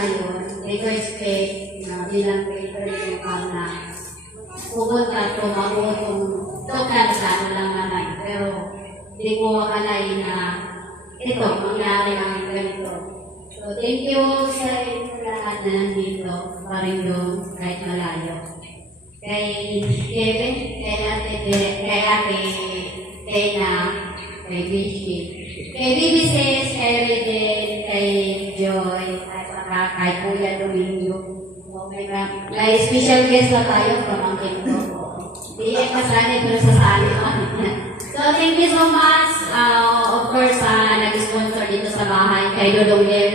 ngayon, they ko expect na bilang creator yung na pupunta to, mabuhotong tokan sa ano lang naman. Pero hindi ko akalain na ito, mangyari ang ganito. So, thank you sa lahat na nandito, paring doon, kahit malayo. Kay Kevin, kay Ate Tena, kay Vichy, kay BBCS, kay Redel, kay Joy, at saka kay Kuya Domingo. Okay ba? May special guest na tayo, pamangkin ko. Hindi kasali, pero sasali ko. So, thank you so much. Of course, nag-sponsor dito sa bahay, kay Dodongel,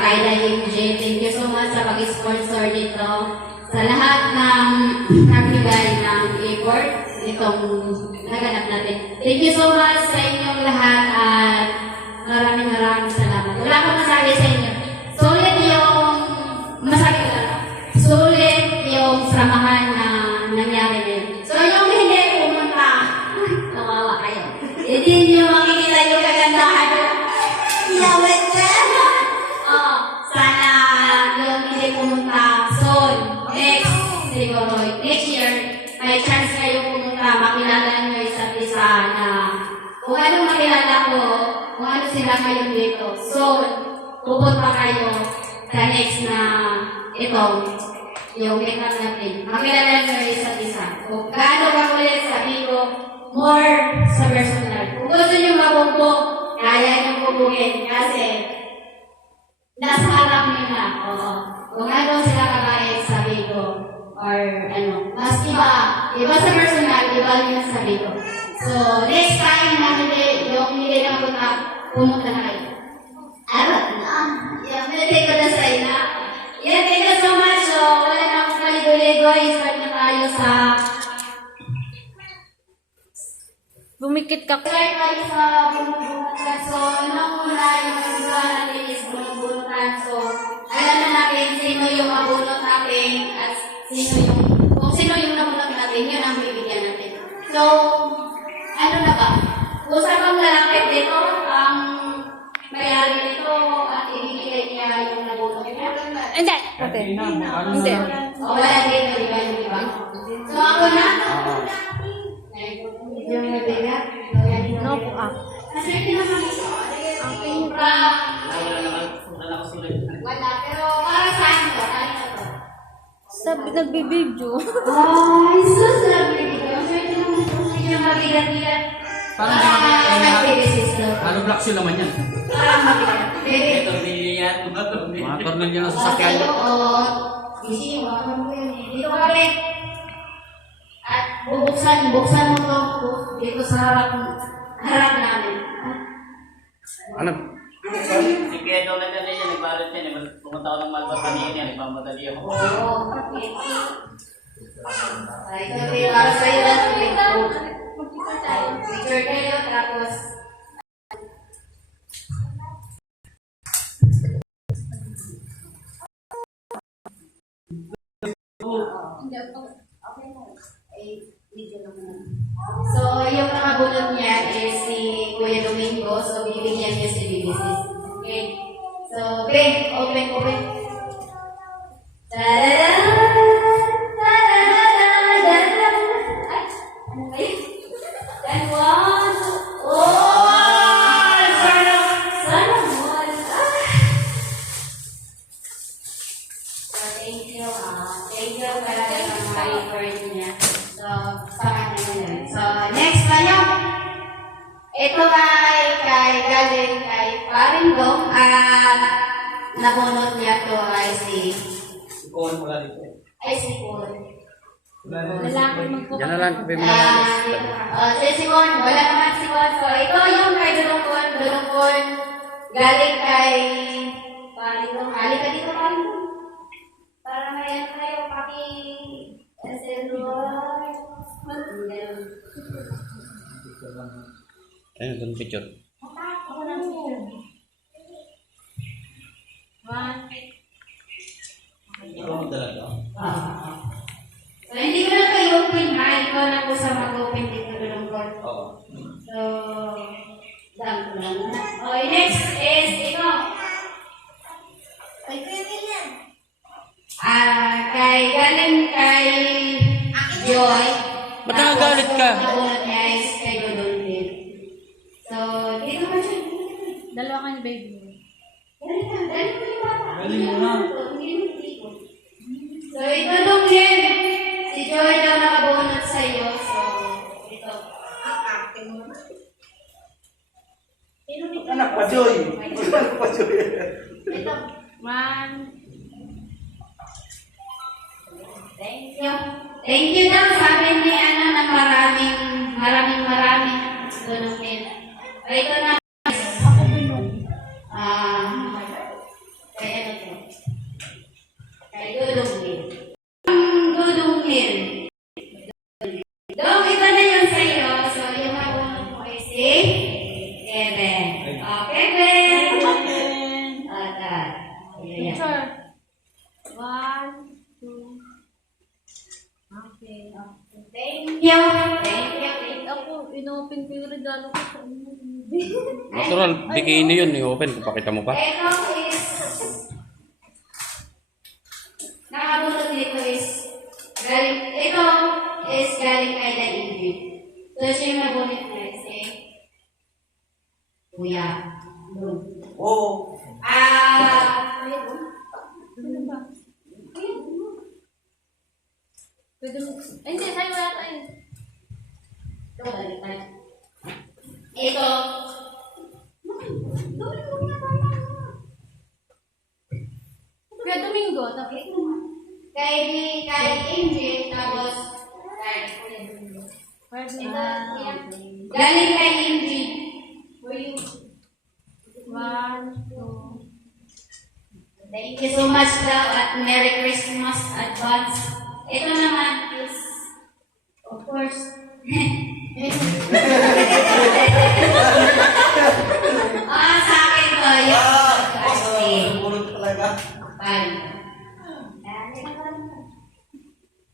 kay Daling Jane. Thank you so much sa pag-sponsor dito. Sa lahat ng nagbigay ng effort, itong naganap natin. Thank you so much sa inyong lahat at maraming salamat. Wala akong masabi sa inyo. Sulit yung masabi ko lang. Sulit yung samahan na nangyari din. So yung hindi pumunta, nawawa kayo. Hindi nyo makikita yung kagandahan. Yawit ka! Sana yung hindi pumunta soon. Next, siguro, next year, may chance kayo pumunta, makilala nyo isa't isa na kung anong makilala ko, kung ano sila ngayon dito. So, pupunta kayo sa next na ito, yung make-up natin. Makilala nyo isa't isa. Kung gaano ka ulit sabi ko, more sa personal. Kung gusto nyo mabugbog, kaya nyo bubugin kasi nasa harap nila. Kung ano sila kabait, sabi ko, or ano, mas iba sa personal, iba rin sabi ko. So, next time na hindi na pumunta na kayo. Arat na. Yan, pinatay ko na sa ina. Yan, thank you so much. So, wala na akong paligo-ligo. Start na tayo sa... Bumikit ka. Start tayo sa bumubunutan. So, anong muna yung nagagawa natin is bumubunutan. So, alam na natin sino yung mabunot natin at kung sino yung nabunot natin, yun ang bibigyan natin. So, ano na ba? Usapang lalapit dito, ang mayari nito at ibigay niya yung nabunot niya. Hindi. Hindi. O, wala dito, di ba? So, ako na. Yung nabigat. No po Kasi naman ito. Aking wala, pero para saan ko? Ano to? Sabi, nagbibidyo. Ay, sus, nagbibigay. Swerte naman ito. Yung mabigat-bigat. Parang Ano blocks yun naman yan? Parang mabigat. Ito, miliyan. Mga tornilyo na sasakyan. Easy, mga mo yun. Dito kami. At buksan mo to. Dito sa harap namin. Ano? Si Pedro na dyan niya, nagbalot niya. Pumunta ko ng Malbar kanina niya, nagpamadali ako. Oo, okay. Ay, sabi, para sa'yo lang. Picture kayo, tapos so, yung nakabunot niya is si Kuya Domingo. So, bibigyan niya si BBC. Okay? So, open. Ta-da-da! Ta-da-da-da-da-da! Ay, ano ba yun? And one, sana all. So, thank you. Thank you talaga sa mga effort niya. So, sa kanya yun. So, next pa yung ito ay galing kay Paringdong at nabunot niya to ay si Ikuhan mo lang ito. Paul. Lalaki magpupunta. Yan na lang. Kapi mo na. Si Con, wala naman si Con. So, ito yung kay Dulongkon. Galing kay Paringdong. Halika dito, Paringdong. Para mayan kayo, Ayun, ganun picture. Ikaw talaga. So, hindi ko na kayo open ha. Ikaw na po sa mag-open dito Dulongkon. Oo. So, dam ko lang. Okay, next is ito. Galing kay Joy. Ba't nagagalit ka? Nagulat niya is kay Dodong din. So, dito ba siya? Dalawa ka ni baby. Galing ka, galing ko yung bata. Galing mo na. Hindi mo dito. So, ito Dong din. Si Joy daw nakabunot sa'yo. So, ito. Anak pa, Joy. Anak pa, Joy. Ito. One. Thank you. Thank you daw. Sabi ni ano na maraming Dodong din. Ito na. Ako binog. Kay ano to? Kay Dodong din. Dodong din. Dong, ito na yun sa'yo. So, yung nabunod mo ay si Kevin. Kevin! Ayan. Picture. One, two. Okay. Thank you. Thank you. Ako, inopen ko yung regalo ko sa inyo. Natural, bikini yun. I-open. Pakita mo pa. Ito is nakabunod nito is galing kay Daigi. So, siya yung nabunod na si Kuya. Doon. Oh. Ano ba? Pwede mo. Ay, hindi. Sa'yo yata yun. Ito, balikan. Ito. Kaya Domingo. Tapos. Kay Angel, tapos kay Pwede ito, na. yan. Galing kay Angel. For you. One, two. Thank you so much daw at Merry Christmas advance. Ito naman is, of course, sa akin to, yung kasi, Bulot talaga. One.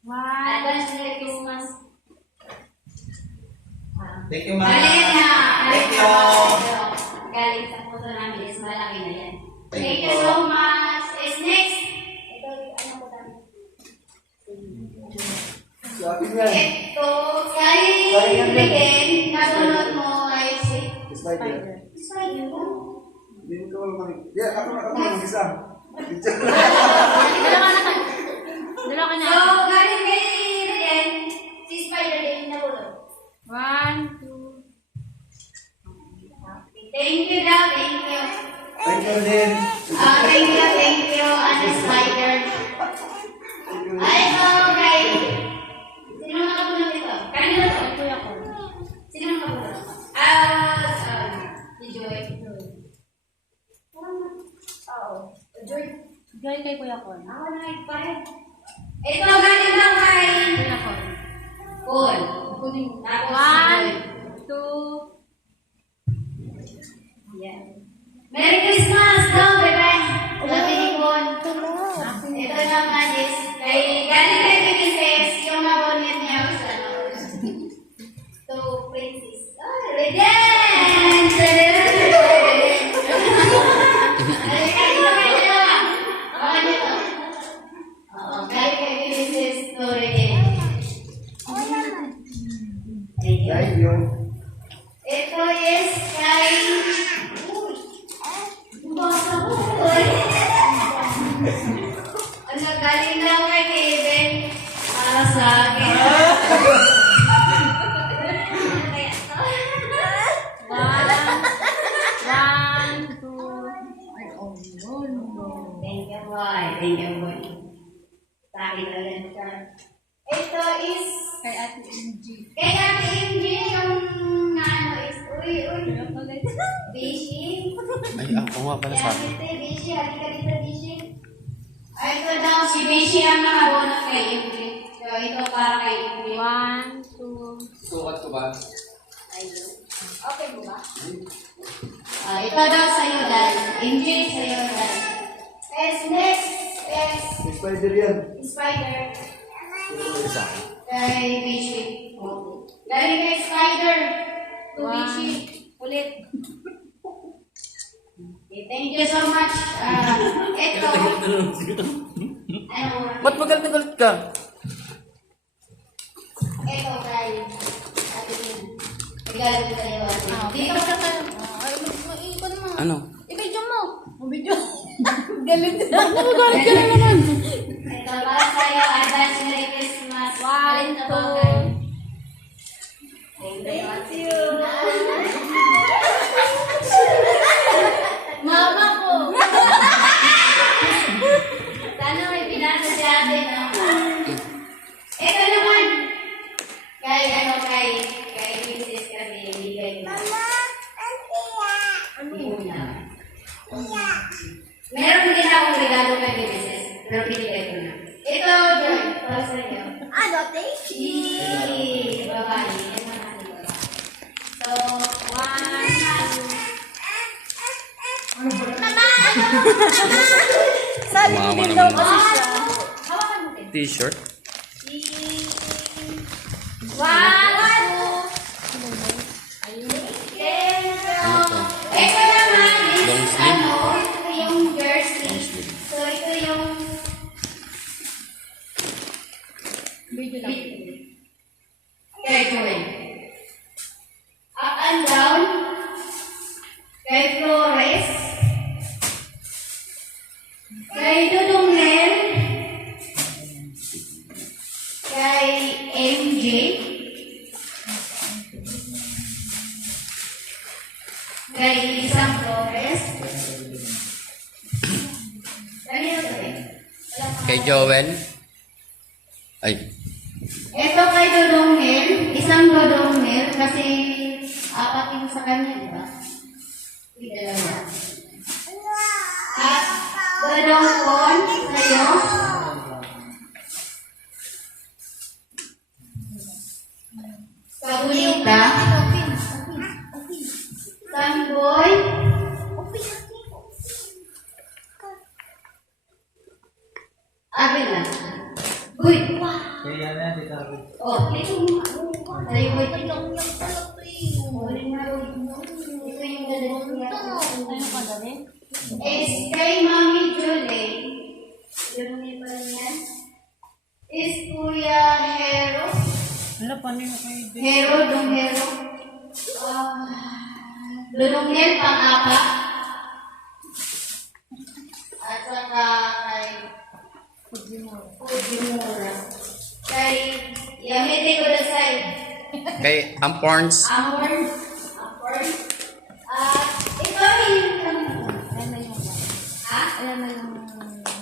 Advance Merry Christmas. Thank you, ma'am. Galing na. Thank you. Galing sa puso namin is malaki na yan. Thank Thank you you po. so much. Is next. Ito, ano ko dami. Sabi yan. Ito, kay Bigin, nasunod mo ay si Spider. Spider mo. Hindi mo ka malamang. Yeah, ako na isa. Dalawa na kayo. Dalawa ka na. So, galing kay Bigin, si Spider din nahulog. One, two. Thank you daw, thank you. Thank you din. Thank you, ano, Spider. Ay, okay. Sino nakabunod ito? Kanina to? Ay, kuya ko. Sino nakabunod? Si Joy. Oo. Joy. Joy kay kuya ko. Ako na nagpalit. Ito, galing daw kay Kuya ko. Paul. Tapos One, si Joy. two. Yan. Merry Christmas daw, bebe. Sabi ni Paul. Ito naman is galing kay Princess, yung nabunod niya sa to Princess. Regent! Galing kay Princess to Regent. Thank you. Ito is kay... Basta ko. Ano, galing daw kay Kevin para sa akin. One, two. Ay, oh, no. Thank you, boy. Thank you, boy. Sa akin na rin siya. Ito is Kay Ate Angie. kay Ate Angie, yung ano is, Bishi. Ay, ako nga pala sa akin. Bishi, halika dito, Bishi. Ay, ito daw, si Bishi ang nakabunot kay Angie. So, ito para kay Angie. One, two. Sukat ko ba? Ayun. Okay mo ba? Ito daw sa'yo, Dad. Angie, sa'yo, Dad. Next is Spider yan. Spider. Isa akin. Kay Bishi. Galing kay Spider. To Wow. Bishi. Ulit. Okay, thank you so much. Ito, Ano oras? Ba't magalit na galit ka? Ito kay Ate Lynn. Regalo ko sa'yo, Ate. Dito ka tayo. Ay, maiikon mo. Ano? I-video mo. Video. Galit na. Galit ka na naman. Ito para sa'yo, advance Merry Christmas. One, Galit na two. bagay. Thank you. Mama ko. Sana may pinasa si ate na. Ito naman. Kay Mrs. kasi bigay mo. Una. Meron din akong regalo kay Mrs. pero pinigay ko na. Ito, Joy, para sa inyo. Yee! Babae. Ito na si babae. So, 1, 2, Mama naman. hawakan mo din. T-shirt? Ito naman is, Long sleeve? ito yung jersey. Long sleeve. So, ito yung Video lang. kay Joel. Up and down. Kay Flores. Kay Dudong Nel. Kay MJ. Kay Isang Flores. Kanino to eh? Wala pa. Kay Joel? Ay, Ito kay Dudong Nel. Isang Dudong Nel kasi apat yung sa kanya, di ba? Hindi dalawa. At Dudong Kon sa'yo. Kabulita. Samboy. Abel na. Uy! Kaya na, si Tabi. Oh, ito mo. Sa'yo ko ito lang yung Wala na ito yung dalawang Ano ka dali? is kay Mami Julie. Yung name pa yan. Is Kuya Hero. Wala pa niyo kayo. Hero, Dong Hero. Dudongel pang-apat. At saka kay Fujimura. Kay Yamete Kudasai. kay Amporns? Amor. Ito yung Ayan na yung ha? Ayan na yung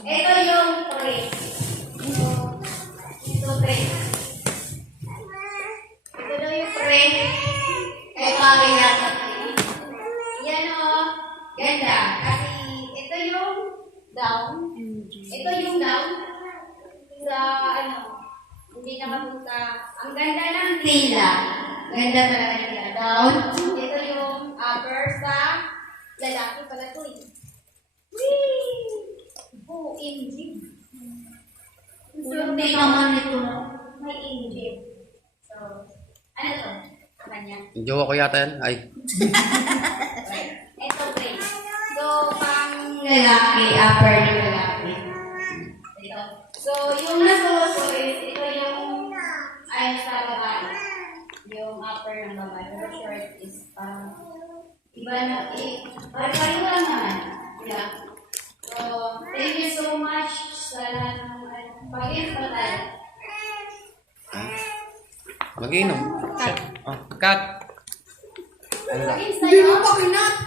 Ito yung pre. Ito pre. Ito daw yung pre. Kay Pari yata. Yan o. Ganda. Kasi ito yung down. Ito yung down. Sa ano. Hindi nakapunta. Ang ganda ng tila. Ganda talaga ng tila. Down. Ito yung upper sa lalaki pala ito eh. Whee! OMG. So, hindi naman ito. May engine. So, ano to? Kanya. Yung jowa ko yata yan? Ay, Ito, pre. So, pang lalaki, upper ng lalaki. Ito. So, yung nasuso is, ito yung, ay, sa babae. Yung upper ng babae. Pero short is, iba na, pari-pari ko lang naman. Yeah. So, thank you so much sa lahat ng, pag-info tayo. mag-inom. Oh, cut. Pag-info tayo.